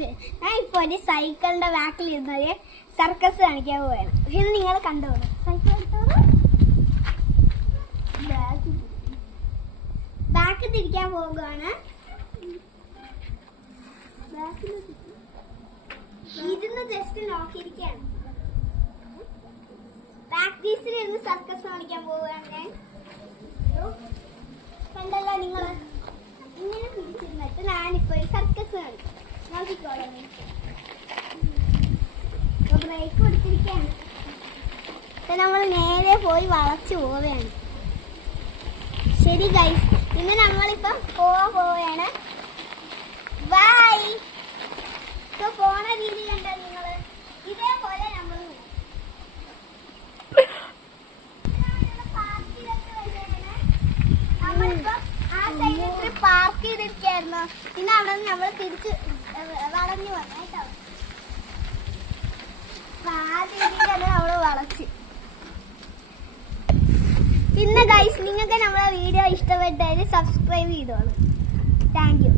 ഞാൻ ഇപ്പൊ ഒരു സൈക്കിളിന്റെ ബാക്കിൽ ഇരുന്നത് സർക്കസ് കാണിക്കാൻ പോവാണ്. പക്ഷെ ഇത് നിങ്ങൾ കണ്ടോളൂ. സൈക്കിൾ എടുത്തോളൂ. ബാക്ക് തിരിക്കാൻ പോകുകയാണ്. ഇരുന്ന് ജസ്റ്റ് നോക്കിയിരിക്കാണ്. പ്രാക്ടീസിലിരുന്ന് സർക്കസ് കാണിക്കാൻ പോവുകയാണ് ഞാൻ. കണ്ടല്ലോ നിങ്ങള് ഇങ്ങനെ പിടിച്ചിരുന്നിട്ട് ഞാനിപ്പോ ഒരു സർക്കസ് കാണിക്കും. നോക്കിക്കോളാം. ബ്രേക്ക് കൊടുത്തിരിക്കാണ്. നമ്മൾ നേരെ പോയി വളച്ചു പോവുകയാണ്. ശരി ഗൈസ്, ഇന്ന് നമ്മളിപ്പം പോവുകയാണ്. ബൈ. ഇപ്പൊ പോണ രീതി കണ്ടോ നിങ്ങള്? ഇതേപോലെ നമ്മൾ പാർക്ക് ചെയ്തിരിക്കായിരുന്നു. പിന്നെ അവിടെ നിന്ന് നമ്മൾ തിരിച്ച് വളഞ്ഞു വന്നു കേട്ടോ. ആ രീതിയിലാണ് നമ്മള് വളച്ച്. പിന്നെ ഗൈസ്, നിങ്ങൾക്ക് നമ്മളെ വീഡിയോ ഇഷ്ടപ്പെട്ടാൽ സബ്സ്ക്രൈബ് ചെയ്തോളൂ. Thank you.